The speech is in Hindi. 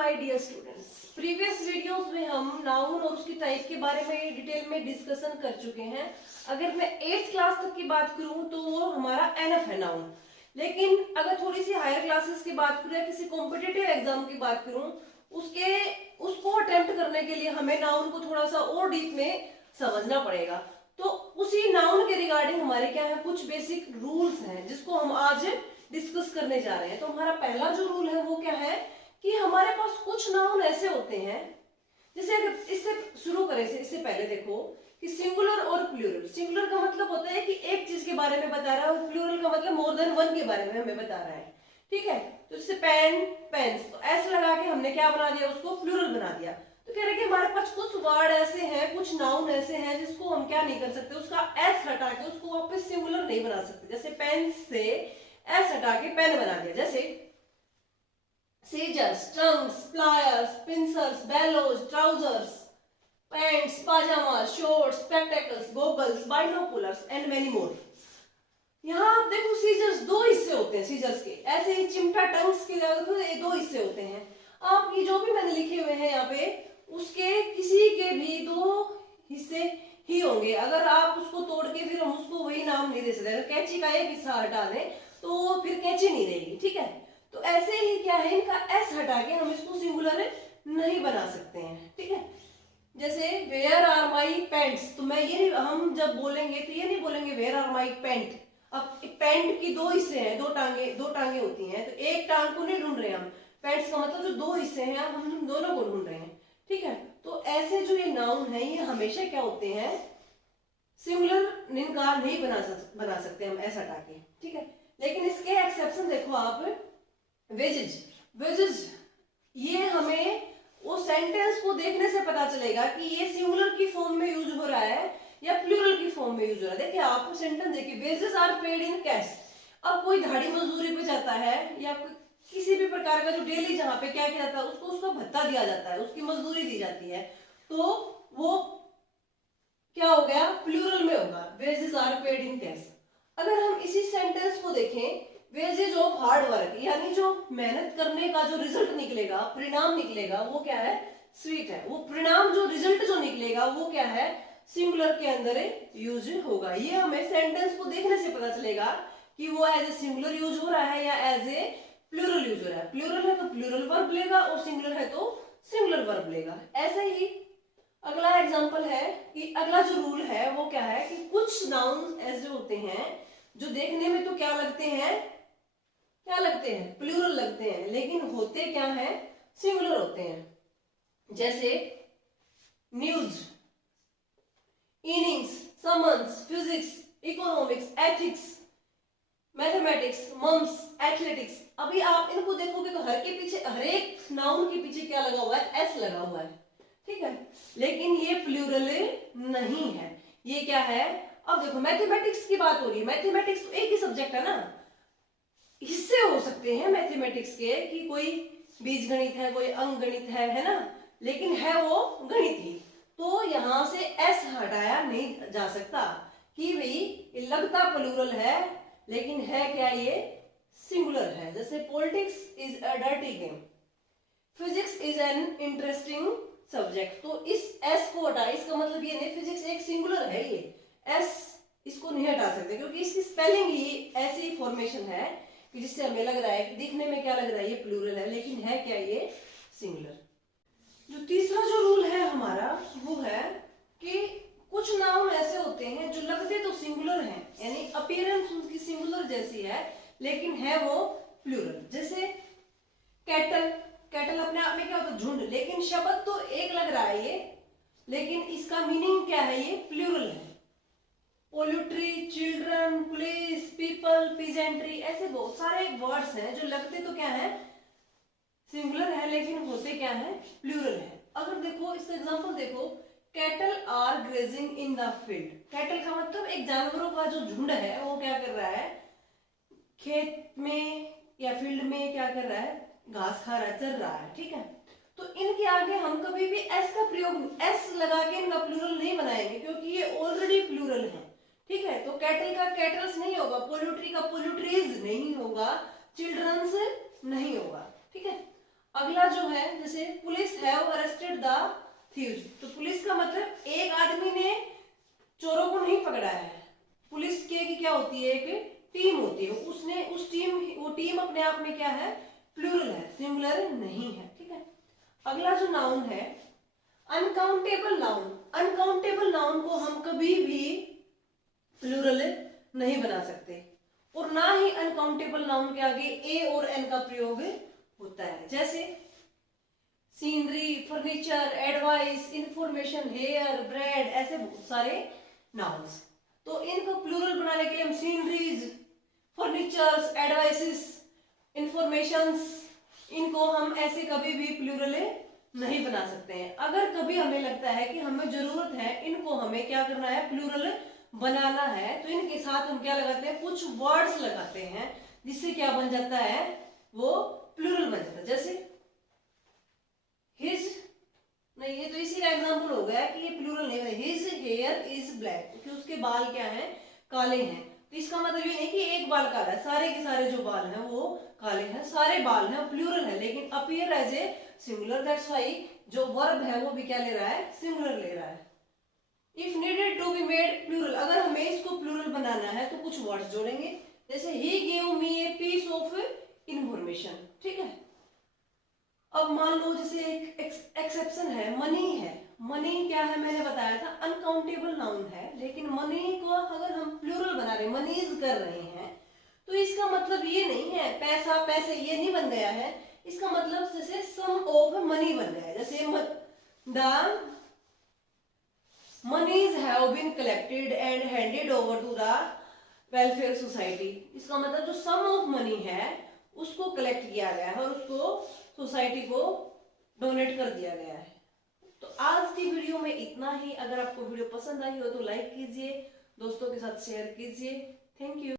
My dear students, previous videos में हम नाउन और उसकी टाइप के बारे में डिटेल में डिस्कशन कर चुके हैं। अगर मैं 8th क्लास तक की बात करूं तो वो हमारा एनफ है नाउन। लेकिन अगर थोड़ी सी हायर क्लासेस की बात करूं या किसी कॉम्पिटिटिव एग्जाम की बात करूं, उसको अटेम्प्ट करने के लिए हमें नाउन को थोड़ा सा और डीप में समझना पड़ेगा। तो उसी नाउन के रिगार्डिंग हमारे क्या है, कुछ बेसिक रूल्स हैं जिसको हम आज डिस्कस करने जा रहे हैं। तो हमारा पहला जो रूल है वो क्या है कि हमारे पास कुछ नाउन ऐसे होते हैं, जैसे अगर इससे शुरू करें इससे पहले देखो कि सिंगुलर और प्लूरल। सिंगुलर का मतलब होता है कि एक चीज के बारे में बता रहा है, और प्लूरल का मतलब मोर देन वन के बारे में हमें बता रहा है। ठीक है, तो जैसे पेन पेन्स, तो एस लगा के हमने क्या बना दिया, उसको प्लूरल बना दिया। तो कह रहे कि हमारे पास कुछ वर्ड ऐसे हैं, कुछ नाउन ऐसे हैं जिसको हम क्या नहीं कर सकते, उसका एस हटा के उसको वापस सिंगुलर नहीं बना सकते। जैसे पेन से एस हटा के पेन बना दिया, जैसे scissors, tongs, pliers, pincers, bellows, trousers, pants, pyjama, shorts, spectacles, goggles, binoculars and many more. यहाँ आप देखो सीजर्स दो हिस्से होते हैं सीजर्स के, ऐसे ही चिमटा टंग्स के देखो ये दो हिस्से होते हैं। आपकी जो भी मैंने लिखे हुए हैं यहाँ पे, उसके किसी के भी दो हिस्से ही होंगे। अगर आप उसको तोड़ के फिर हम उसको वही नाम नहीं दे सकते। अगर कैंची का एक हिस्सा हटा दें तो फिर कैंची नहीं रहेगी। ठीक है, तो ऐसे ही क्या है, इनका एस हटा के हम इसको सिंगुलर नहीं बना सकते हैं। ठीक है, जैसे वेयर आर माई पेंट्स, तो मैं ये नहीं, हम जब बोलेंगे तो ये नहीं बोलेंगे वेयर आर माई पेंट। अब पेंट की दो हिस्से हैं, दो टांगे होती हैं, तो एक टांग को नहीं ढूंढ रहे हम। पेंट्स का मतलब जो दो हिस्से हैं हम दोनों को ढूंढ रहे हैं। ठीक है, तो ऐसे जो ये नाउन है ये हमेशा क्या होते हैं, सिंगुलर इनका नहीं बना सकते हम ऐसा हटा के। ठीक है, लेकिन इसके एक्सेप्शन देखो आप, वेजेज वेजेज, ये हमें वो सेंटेंस को देखने से पता चलेगा कि ये सिंगुलर की फॉर्म में यूज हो रहा है या प्लूरल की फॉर्म में यूज हो रहा है। देखिए आप सेंटेंस देखिए, wages are paid in cash. अब कोई दिहाड़ी मजदूरी पे जाता है या किसी भी प्रकार का जो डेली जहां पे क्या किया जाता है, उसको उसका भत्ता दिया जाता है, उसकी मजदूरी दी जाती है, तो वो क्या हो गया, प्लूरल में होगा, wages are paid in cash. अगर हम इसी सेंटेंस को देखें, वेजेज ऑफ हार्ड वर्क, यानी जो मेहनत करने का जो रिजल्ट निकलेगा, परिणाम निकलेगा, वो क्या है, स्वीट है। वो परिणाम जो रिजल्ट जो निकलेगा वो क्या है, सिंगुलर के अंदर यूज होगा। ये हमें सेंटेंस को देखने से पता चलेगा कि वो एज ए सिंगुलर यूज हो रहा है या एज ए प्लूरल यूज हो रहा है। प्लूरल है तो प्लूरल वर्ब लेगा और सिंगुलर है तो सिंगुलर वर्ब लेगा। ऐसे ही अगला एग्जांपल है कि अगला जो रूल है वो क्या है कि कुछ नाउन ऐसे होते हैं जो देखने में तो क्या लगते हैं, प्लूरल लगते हैं, लेकिन होते क्या है, सिंगुलर होते हैं। जैसे news, innings, summons, physics, economics, ethics, mathematics, mumps, athletics. अभी आप इनको देखोगे तो हर एक नाउन के पीछे क्या लगा हुआ है, एस लगा हुआ है। ठीक है, लेकिन ये प्लूरल नहीं है। ये क्या है, अब देखो मैथमेटिक्स की बात हो रही है, मैथमेटिक्स तो एक ही सब्जेक्ट है ना, हिस्से हो सकते हैं मैथमेटिक्स के कि कोई बीज गणित है, कोई अंक गणित है ना, लेकिन है वो गणित ही। तो यहां से एस हटाया नहीं जा सकता कि भाई लगता प्लूरल है लेकिन है क्या, ये सिंगुलर है। जैसे politics is a dirty game, physics is an interesting subject. तो इस एस को हटा, इसका मतलब ये नहीं, फिजिक्स एक सिंगुलर है, ये एस इसको नहीं हटा सकते क्योंकि इसकी स्पेलिंग ही ऐसी फॉर्मेशन है कि जिससे हमें लग रहा है कि दिखने में क्या लग रहा है, ये प्लूरल है, लेकिन है क्या, ये सिंगुलर। जो तीसरा जो रूल है हमारा वो है कि कुछ नाउन ऐसे होते हैं जो लगते तो सिंगुलर हैं, यानी अपीयरेंस उनकी सिंगुलर जैसी है लेकिन है वो प्लूरल। जैसे कैटल, कैटल अपने आप में क्या होता है, झुंड, लेकिन शब्द तो एक लग रहा है ये, लेकिन इसका मीनिंग क्या है, ये प्लूरल है। Poultry, children, police, people, peasantry, ऐसे बहुत सारे वर्ड्स हैं जो लगते तो क्या है, सिंगुलर है, लेकिन होते क्या है, प्लूरल है। अगर देखो इसका एग्जांपल देखो, cattle are grazing in the field. Cattle का मतलब एक जानवरों का जो झुंड है वो क्या कर रहा है, खेत में या फील्ड में क्या कर रहा है, घास खा रहा है, चल रहा है। ठीक है, तो इनके आगे हम कभी भी एस का प्रयोग, एस लगा के इनका प्लूरल नहीं बनाएंगे क्योंकि ये ऑलरेडी प्लूरल है। ठीक है, तो कैटल का कैटल्स नहीं होगा, पोल्ट्री का पोल्ट्रीज नहीं होगा, चिल्ड्रंस नहीं होगा। ठीक है, अगला जो है, जैसे police have arrested the thieves, तो पुलिस का मतलब एक आदमी ने चोरों को नहीं पकड़ा है। पुलिस के की क्या होती है, एक टीम होती है, उसने उस टीम, वो टीम अपने आप में क्या है, प्लूरल है, सिंगुलर नहीं है। ठीक है। अगला जो नाउन है अनकाउंटेबल नाउन, अनकाउंटेबल नाउन को हम कभी भी प्लूरल नहीं बना सकते, और ना ही अनकाउंटेबल नाउन के आगे ए और एन का प्रयोग होता है। जैसे scenery, furniture, advice, information, hair, bread, ऐसे बहुत सारे नाउन्स। तो इनको प्लूरल बनाने के लिए हम सीनरीज, फर्नीचर्स, एडवाइसेस, इंफॉर्मेशंस, इनको हम ऐसे कभी भी प्लूरल नहीं बना सकते हैं। अगर कभी हमें लगता है कि हमें जरूरत है, इनको हमें क्या करना है, प्लूरल बनाना है, तो इनके साथ हम क्या लगाते हैं, कुछ वर्ड्स लगाते हैं, जिससे क्या बन जाता है, वो प्लूरल बन जाता है। जैसे हिज, नहीं ये तो इसी का एग्जांपल हो गया कि ये प्लूरल नहीं है। हिज हेयर इज ब्लैक, क्योंकि उसके बाल क्या हैं, काले हैं। तो इसका मतलब ये नहीं कि एक बाल काला है, सारे के सारे जो बाल हैं वो काले हैं, सारे बाल हैं, प्लूरल है, लेकिन appear as a singular, that's why जो वर्ब है वो भी क्या ले रहा है, सिंगुलर ले रहा है। If needed to be made plural, अगर हमें इसको प्लूरल बनाना है तो कुछ वर्ड्स जोड़ेंगे, जैसे he gave me a piece of information. ठीक है। अब मान लो जैसे एक एक्सेप्शन है, मनी है। मनी क्या है, मैंने बताया था अनकाउंटेबल नाउन है, लेकिन मनी को अगर हम प्लूरल बना रहे, मनीज कर रहे हैं, तो इसका मतलब ये नहीं है पैसा, पैसे, ये नहीं बन गया है। इसका मतलब जैसे सम ऑफ मनी बन गया है। जैसे the monies have been collected and handed over to the welfare society. इसका मतलब जो सम ऑफ मनी है उसको कलेक्ट किया गया है और उसको सोसाइटी को डोनेट कर दिया गया है। तो आज की वीडियो में इतना ही। अगर आपको वीडियो पसंद आई हो तो लाइक कीजिए, दोस्तों के साथ शेयर कीजिए। Thank you.